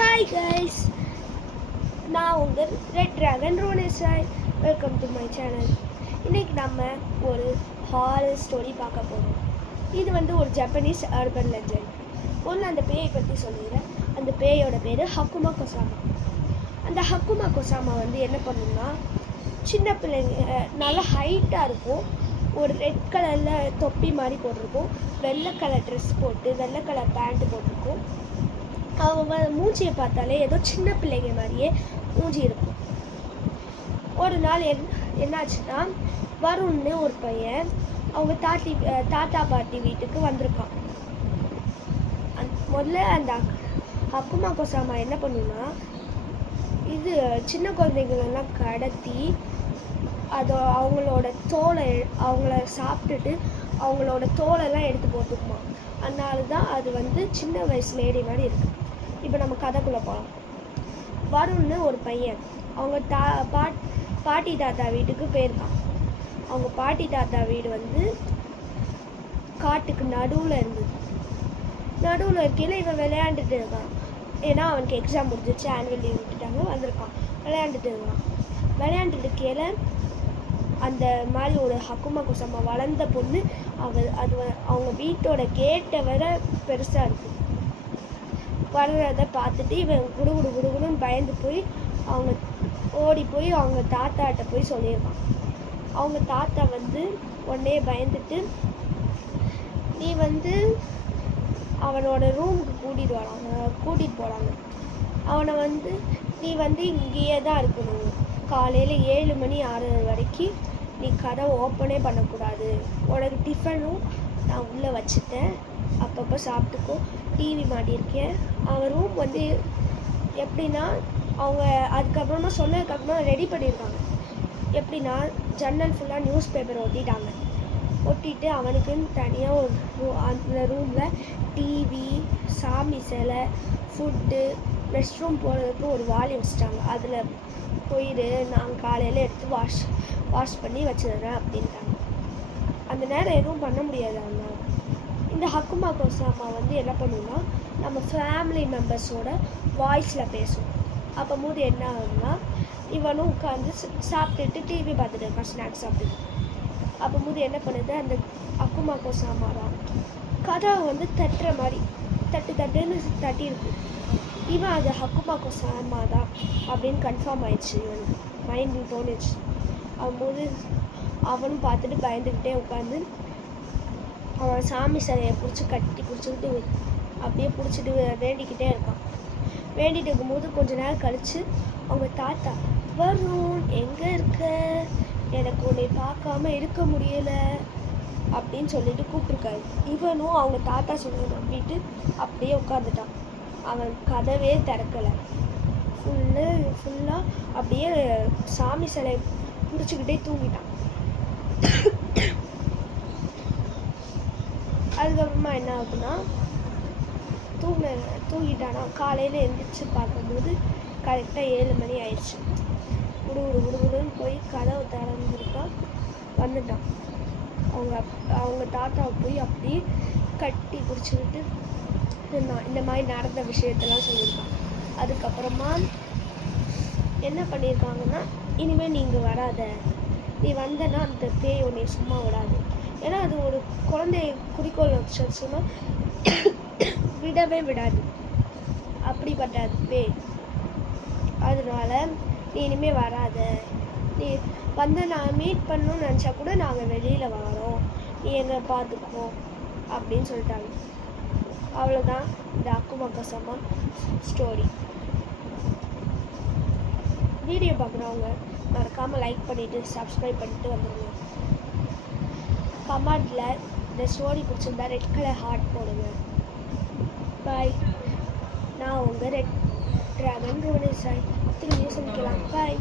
Hi guys, நான் உங்கள் red dragon ரோனேசாய். Welcome to my channel. இன்றைக்கி நம்ம ஒரு ஹாரர் ஸ்டோரி பார்க்க போகிறோம். இது ஒரு ஜப்பனீஸ் அர்பன் லெஜெண்ட். அந்த பேயை பற்றி சொல்லிடுறேன். அந்த பேயோட பேர் ஹக்குமா கொசாமா. அந்த ஹக்குமா கொசாமா என்ன பண்ணுன்னா, சின்ன பிள்ளைங்க நல்லா ஹைட்டாக இருக்கும், ஒரு ரெட் கலரில் தொப்பி மாதிரி போட்டிருக்கும், வெள்ளை கலர் ட்ரெஸ் போட்டு வெள்ளை கலர் பேண்ட்டு போட்டிருக்கும். அவங்க மூஞ்சியை பார்த்தாலே ஏதோ சின்ன பிள்ளைங்க மாதிரியே மூஞ்சி இருக்கும். ஒரு நாள் என்னாச்சுன்னா, வருண்னு ஒரு பையன் அவங்க தாத்தா பாட்டி வீட்டுக்கு வந்திருக்கான். முதல்ல அந்த ஹக்குமா கொசாமா என்ன பண்ணுன்னா, இது சின்ன குழந்தைங்களெல்லாம் கடத்தி அவங்களோட தோலை அவங்கள சாப்பிட்டுட்டு அவங்களோட தோலெல்லாம் எடுத்து போட்டுக்குமா. அதனால தான் அது சின்ன வயசு லேடி மாதிரி இருக்குது. இப்போ நம்ம கதைக்குள்ளே போகலாம். வருண்னு ஒரு பையன் அவங்க பாட்டி தாத்தா வீட்டுக்கு போயிருக்கான். அவங்க பாட்டி தாத்தா வீடு காட்டுக்கு நடுவில் இருந்தது. நடுவில் இருக்கையில் இவன் விளையாண்டுட்டு இருக்கான். ஏன்னா அவனுக்கு எக்ஸாம் முடிஞ்சிச்சு, ஆனுவல் லீவ் விட்டுட்டாங்க, வந்திருக்கான். விளையாண்டுட்டு இருக்கான். விளையாண்டுட்டு இருக்கையில் அந்த மாதிரி ஒரு ஹக்குமா கொசாமா வளர்ந்த பொண்ணு அவங்க வீட்டோட கேட்டை வர பெருசாக இருக்குது. வர்றதை பார்த்துட்டு இவன் குடுகுடுன்னு பயந்து போய் ஓடி போய் அவங்க தாத்தாட்ட போய் சொல்லியிருக்கான். அவங்க தாத்தா உடனே பயந்துட்டு, நீ அவனோட ரூமுக்கு கூட்டிகிட்டு போகிறாங்க. அவனை நீ இங்கேயே தான் இருக்கணும், காலையில் 7 மணி 6 வரைக்கும் நீ கதவை ஓப்பனே பண்ணக்கூடாது, உனக்கு டிஃபனும் நான் உள்ளே வச்சுட்டேன், அப்பப்போ சாப்பிட்டுக்கோ, டிவி மாட்டியிருக்கேன். அவன் ரூம் எப்படின்னா, அவங்க அதுக்கப்புறமா சொன்னதுக்கப்புறமா ரெடி பண்ணியிருக்காங்க. எப்படின்னா, ஜன்னல் ஃபுல்லாக நியூஸ் பேப்பர் ஒட்டிட்டு அவனுக்குன்னு தனியாக அந்த ரூமில் டிவி, சாமி சிலை, ஃபுட்டு, ரெஸ்ட் ரூம் போகிறதுக்கு ஒரு வாலி வச்சுட்டாங்க. அதில் போயிடு, நான் காலையில் எடுத்து வாஷ் பண்ணி வச்சுடுறேன் அப்படின்ட்டாங்க. அந்த நேரம் எதுவும் பண்ண முடியாது. அவங்க இந்த ஹக்குமா கொசாமா என்ன பண்ணுன்னா, நம்ம ஃபேமிலி மெம்பர்ஸோட வாய்ஸில் பேசும். அப்போது என்ன ஆகுதுன்னா, இவனும் உட்காந்து சாப்பிட்டுட்டு டிவி பார்த்துட்டு இருக்கான், ஸ்நாக்ஸ் சாப்பிட்டுட்டு. அப்போது என்ன பண்ணுது, அந்த ஹக்குமா கொசாமா தான் கதவை தட்டுற மாதிரி தட்டுன்னு தட்டியிருக்கு. இவன் அது ஹக்குமா கொசாமா தான் அப்படின்னு கன்ஃபார்ம் ஆயிடுச்சு. இவனுக்கு மைண்டில் தோணிடுச்சு. அப்போது அவனும் பார்த்துட்டு பயந்துக்கிட்டே உட்காந்து அவன் சாமி சிலையை பிடிச்சிக்கிட்டு அப்படியே பிடிச்சிட்டு வேண்டிக்கிட்டே இருக்கான். வேண்டிகிட்டு இருக்கும்போது கொஞ்ச நேரம் கழித்து அவங்க தாத்தா, வருண் எங்கே இருக்க, எனக்கு உன்னை பார்க்காம இருக்க முடியலை அப்படின்னு சொல்லிட்டு கூப்பிட்ருக்காரு. இவனும் அவங்க தாத்தா சொன்ன நம்பிட்டு அப்படியே உட்காந்துட்டான். அவன் கதவே திறக்கலை. ஃபுல்லாக அப்படியே சாமி சிலை பிடிச்சிக்கிட்டே தூங்கிட்டான். அதுக்கப்புறமா என்ன ஆகுதுன்னா, தூங்கிட்டானா. காலையில் எழுந்திரிச்சு பார்க்கும்போது கரெக்டாக 7 மணி ஆயிடுச்சு. குடுகுடுன்னு போய் கதவை திறந்துருக்கான், வந்துட்டான். அவங்க தாத்தாவை போய் அப்படியே கட்டி பிடிச்சிக்கிட்டு இந்த மாதிரி நடந்த விஷயத்தெல்லாம் சொல்லியிருக்கான். அதுக்கப்புறமா என்ன பண்ணியிருக்காங்கன்னா, இனிமேல் நீங்கள் வராத, நீ வந்தனா அந்த பேய் உன்னை சும்மா விடாது. ஏன்னா அது ஒரு குழந்தைய குறிக்கோள் வச்சுன்னா விடவே விடாது, அப்படிப்பட்ட அது பேய். அதனால நீ இனிமேல் வராத, நீ நான் மீட் பண்ணணும்னு நினச்சா கூட நாங்கள் வெளியில் வரோம், நீ என்னை பார்த்துக்கோ அப்படின்னு சொல்லிட்டாங்க. அவ்வளோதான் இந்த ஹக்குமா கொசாமா ஸ்டோரி. வீடியோ பார்க்குறவங்க மறக்காமல் லைக் பண்ணிவிட்டு சப்ஸ்கிரைப் பண்ணிட்டு வந்துடுங்க. கமெண்டில் இந்த ஸ்டோரி பிடிச்சிருந்தா ரெட் கலர் ஹார்ட் போடுங்க. பாய். நான் உங்கள் ரெட் ட்ராகன் ரோனேசாய். திரும்பியும் சந்திக்கலாம். பாய்.